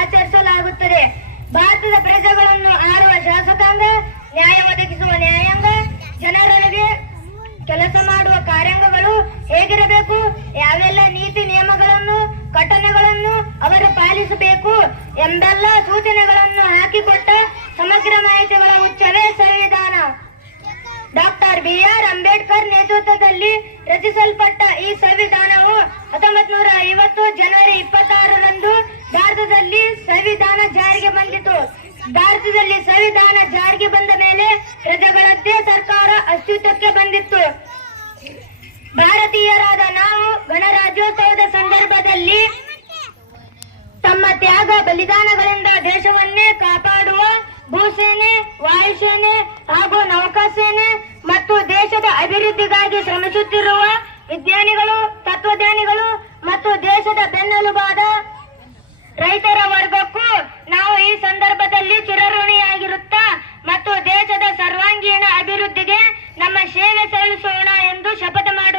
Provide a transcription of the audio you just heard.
ಆಚರಿಸಲಾಗುತ್ತದೆ. ಭಾರತದ ಪ್ರಜೆಗಳನ್ನು ಆಳುವ ಶಾಸಕಾಂಗ, ನ್ಯಾಯ ಒದಗಿಸುವ ನ್ಯಾಯಾಂಗ, ಜನರೊಳಗೆ ಕೆಲಸ ಮಾಡುವ ಕಾರ್ಯಾಂಗಗಳು ಹೇಗಿರಬೇಕು, ಯಾವೆಲ್ಲ ನೀತಿ ನಿಯಮಗಳನ್ನು ಕಟ್ಟಣೆಗಳನ್ನು ಅವರು ಪಾಲಿಸಬೇಕು ಎಂಬೆಲ್ಲ ಸೂಚನೆಗಳನ್ನು ಹಾಕಿಕೊಟ್ಟ ಸಮಗ್ರ ಮಾಹಿತಿಗಳ ಉಚ್ಚವೇ ಸಂವಿಧಾನ. ಡಾಕ್ಟರ್ ಬಿ ಆರ್ ಅಂಬೇಡ್ಕರ್ ನೇತೃತ್ವದಲ್ಲಿ ರಚಿಸಲ್ಪಟ್ಟ ಈ ಸಂವಿಧಾನವು ಹತ್ತೊಂಬತ್ ನೂರ ಐವತ್ತು ಜನವರಿ ಸಂವಿಧಾನ ಜಾರಿಗೆ ಬಂದಿತು. ಭಾರತದಲ್ಲಿ ಸಂವಿಧಾನ ಜಾರಿಗೆ ಬಂದ ಮೇಲೆ ಪ್ರಜೆಗಳದ್ದೇ ಸರ್ಕಾರ ಅಸ್ತಿತ್ವಕ್ಕೆ ಬಂದಿತ್ತು. ಭಾರತೀಯರಾದ ನಾವು ಗಣರಾಜ್ಯೋತ್ಸವದ ಸಂದರ್ಭದಲ್ಲಿ ತಮ್ಮ ತ್ಯಾಗ ಬಲಿದಾನಗಳಿಂದ ದೇಶವನ್ನೇ ಕಾಪಾಡುವ ಭೂಸೇನೆ, ವಾಯುಸೇನೆ ಹಾಗೂ ನೌಕಾಸೇನೆ ಮತ್ತು ದೇಶದ ಅಭಿವೃದ್ಧಿಗಾಗಿ ಶ್ರಮಿಸುತ್ತಿರುವ ವಿಜ್ಞಾನಿಗಳು, ತತ್ವಜ್ಞಾನಿಗಳು ಮತ್ತು ದೇಶದ ಬೆನ್ನೆಲುಬಾದ ರೈತರ ವರ್ಗಕ್ಕೂ ನಾವು ಈ ಸಂದರ್ಭದಲ್ಲಿ ಚಿರಋಣಿಯಾಗಿರುತ್ತಾ ಮತ್ತು ದೇಶದ ಸರ್ವಾಂಗೀಣ ಅಭಿವೃದ್ಧಿಗೆ ನಮ್ಮ ಸೇವೆ ಸಲ್ಲಿಸೋಣ ಎಂದು ಶಪಥ ಮಾಡೋಣ